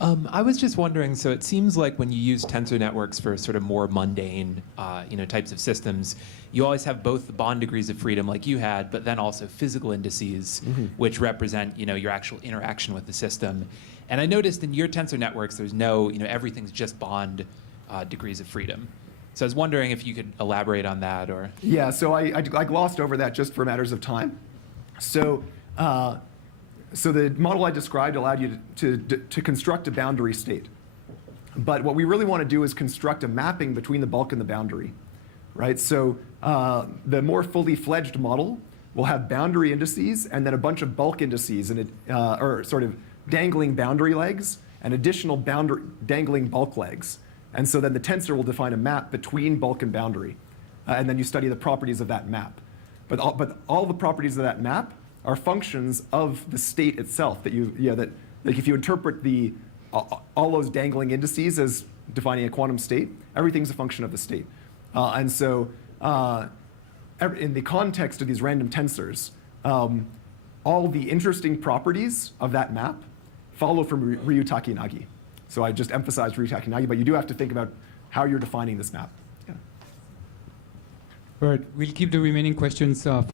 I was just wondering, so it seems like when you use tensor networks for sort of more mundane types of systems, you always have both the bond degrees of freedom like you had, but then also physical indices, which represent your actual interaction with the system. And I noticed in your tensor networks, there's no, everything's just bond degrees of freedom. So I was wondering if you could elaborate on that, or... Yeah, so I glossed over that just for matters of time. So the model I described allowed you to construct a boundary state. But what we really want to do is construct a mapping between the bulk and the boundary, right? So the more fully fledged model will have boundary indices and then a bunch of bulk indices, or sort of dangling boundary legs and additional dangling bulk legs. And so then the tensor will define a map between bulk and boundary. And then you study the properties of that map. But all the properties of that map are functions of the state itself. That like if you interpret all those dangling indices as defining a quantum state, everything's a function of the state. And so in the context of these random tensors, all the interesting properties of that map follow from Ryutakinagi. So I just emphasized Ryutakinagi, but you do have to think about how you're defining this map. Yeah. All right, we'll keep the remaining questions